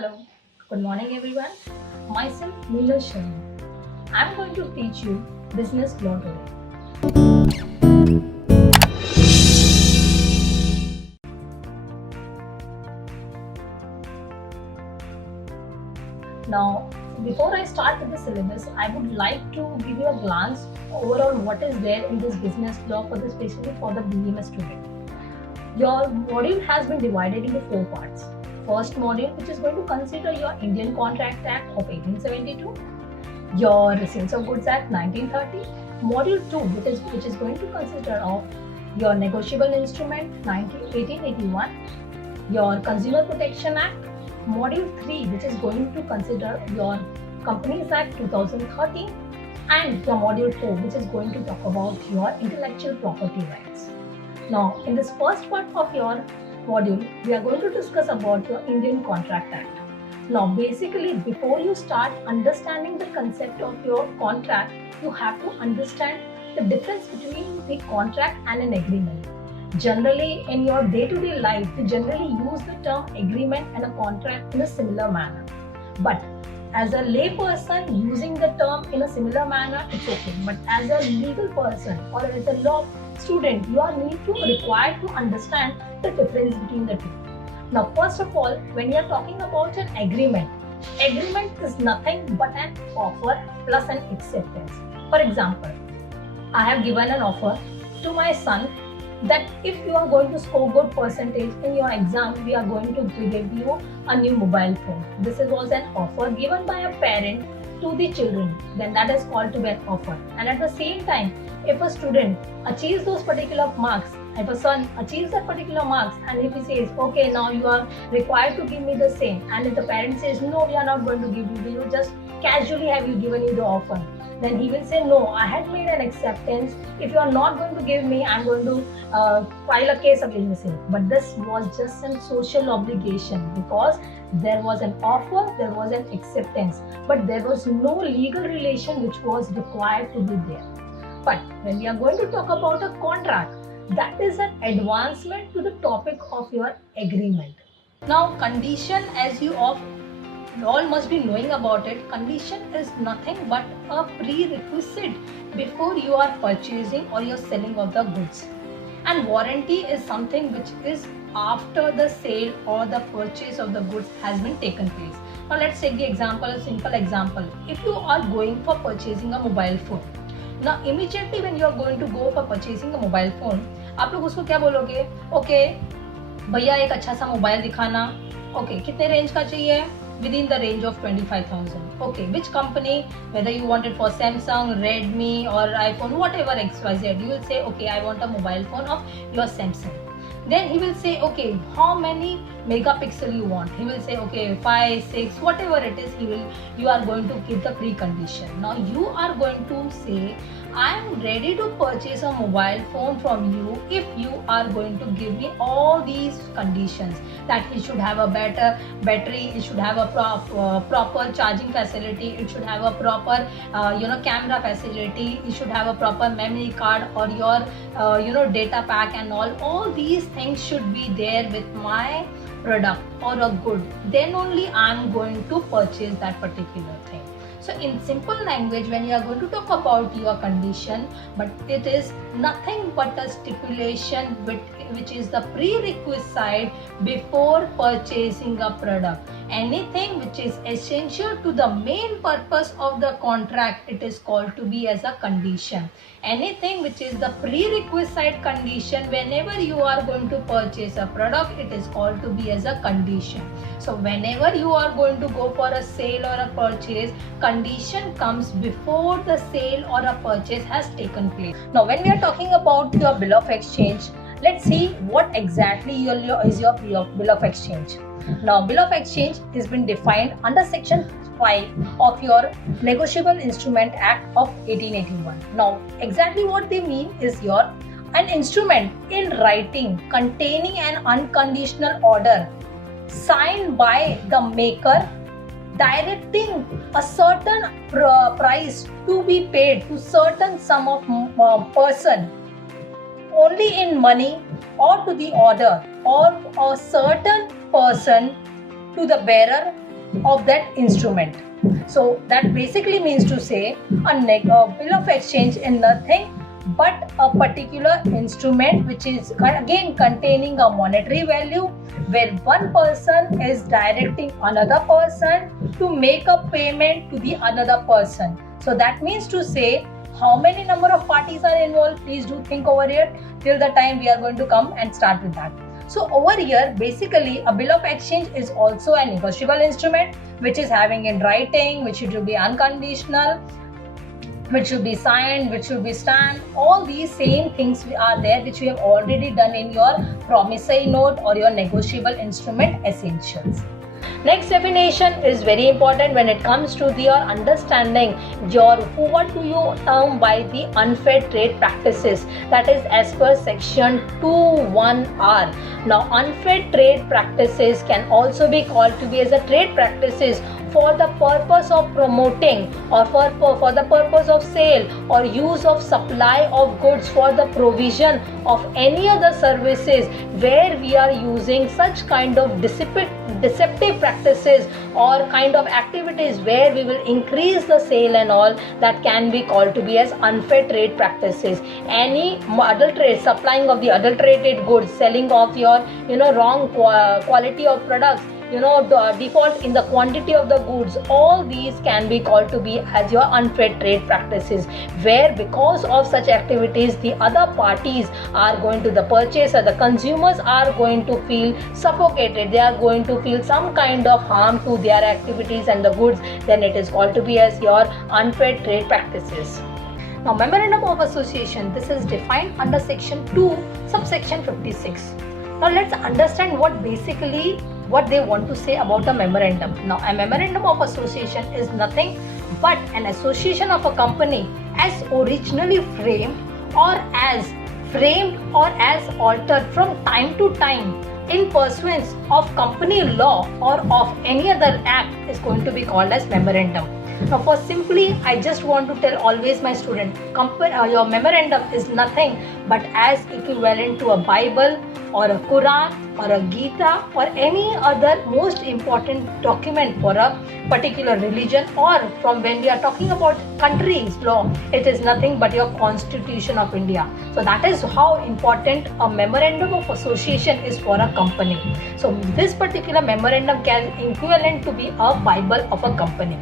Hello, good morning everyone. Myself Neela Sharma. I'm going to teach you business law today. Now, before I start with the syllabus, I would like to give you a glance overall what is there in this business law for this especially for the BMS student. Your module has been divided into four parts. First module, which is going to consider your Indian Contract Act of 1872, your Sales of Goods Act 1930, Module 2, which is going to consider of your Negotiable Instrument 1881, your Consumer Protection Act, Module 3, which is going to consider your Companies Act 2013, and your Module 4, which is going to talk about your intellectual property rights. Now, in this first part of your module, we are going to discuss about your Indian Contract Act. Now, basically, before you start understanding the concept of your contract, you have to understand the difference between the contract and an agreement. Generally, in your day-to-day life, we generally use the term agreement and a contract in a similar manner. But as a lay person using the term in a similar manner, it's okay. But as a legal person or as a law student, you are required to understand the difference between the two. Now, first of all, when you are talking about an agreement is nothing but an offer plus an acceptance. For example, I have given an offer to my son that if you are going to score good percentage in your exam, we are going to give you a new mobile phone. This was an offer given by a parent to the children, then that is called to be an offer. And at the same time, if a student achieves those particular marks, if a son achieves that particular marks, and if he says, okay, now you are required to give me the same, and if the parent says, no, we are not going to give you, we will just casually have you given you the offer, then he will say, no, I had made an acceptance. If you are not going to give me, I'm going to file a case against you. But this was just a social obligation because there was an offer, there was an acceptance, but there was no legal relation which was required to be there. But when we are going to talk about a contract, that is an advancement to the topic of your agreement. Now, condition, as you all must be knowing about it, condition is nothing but a prerequisite before you are purchasing or you're selling of the goods. And warranty is something which is after the sale or the purchase of the goods has been taken place. Now let's take the example, a simple example. If you are going for purchasing a mobile phone, now immediately when you are going to go for purchasing a mobile phone, आप लोग उसको क्या बोलोगे? Okay, भैया एक अच्छा सा mobile दिखाना. Okay, कितने रेंज का चाहिए? Within the range of 25,000. Okay, which company, whether you want it for Samsung, Redmi or iPhone, whatever XYZ, you will say, okay, I want a mobile phone of your Samsung. Then he will say, okay, how many megapixel you want? He will say, okay, 5, 6, whatever it is, you are going to give the precondition. Now you are going to say, I am ready to purchase a mobile phone from you if you are going to give me all these conditions, that it should have a better battery, it should have a proper charging facility, it should have a proper camera facility, it should have a proper memory card or your data pack and all these things should be there with my product or a good. Then only I am going to purchase that particular thing. So in simple language, when you are going to talk about your condition, but it is nothing but a stipulation which is the prerequisite before purchasing a product. Anything which is essential to the main purpose of the contract, it is called to be as a condition. Anything which is the prerequisite condition whenever you are going to purchase a product, it is called to be as a condition. So whenever you are going to go for a sale or a purchase, condition comes before the sale or a purchase has taken place. Now when we are talking about your bill of exchange, let's see what exactly is your bill of exchange. Now bill of exchange has been defined under section 5 of your Negotiable Instrument Act of 1881. Now exactly what they mean is an instrument in writing containing an unconditional order signed by the maker directing a certain price to be paid to certain sum of person only in money or to the order or a certain person to the bearer of that instrument. So that basically means to say a bill of exchange is nothing but a particular instrument which is again containing a monetary value, where one person is directing another person to make a payment to the another person. So that means to say, how many number of parties are involved? Please do think over here till the time we are going to come and start with that. So over here, basically a bill of exchange is also a negotiable instrument which is having in writing, which should be unconditional, which should be signed, which should be stamped. All these same things are there which we have already done in your promissory note or your negotiable instrument essentials. Next definition is very important when it comes to your understanding what do you term by the unfair trade practices, that is as per section 2(1)(r). Now unfair trade practices can also be called to be as a trade practices for the purpose of promoting or for the purpose of sale or use of supply of goods for the provision of any other services where we are using such kind of deceptive practices or kind of activities where we will increase the sale and all, that can be called to be as unfair trade practices. Any adulterate, supplying of the adulterated goods, selling of your wrong quality of products, default in the quantity of the goods, all these can be called to be as your unfair trade practices, where because of such activities the other parties are going to, the purchaser, the consumers are going to feel suffocated, they are going to feel some kind of harm to their activities and the goods, then it is called to be as your unfair trade practices. Now memorandum of association, this is defined under section 2 subsection 56. Now let's understand what they want to say about a memorandum. Now a memorandum of association is nothing but an association of a company as originally framed or as altered from time to time in pursuance of company law or of any other act is going to be called as memorandum. Now for simply, I just want to tell always my student, your memorandum is nothing but as equivalent to a Bible or a Quran or a Gita or any other most important document for a particular religion, or from when we are talking about country's law, it is nothing but your Constitution of India. So that is how important a memorandum of association is for a company. So this particular memorandum can equivalent to be a Bible of a company.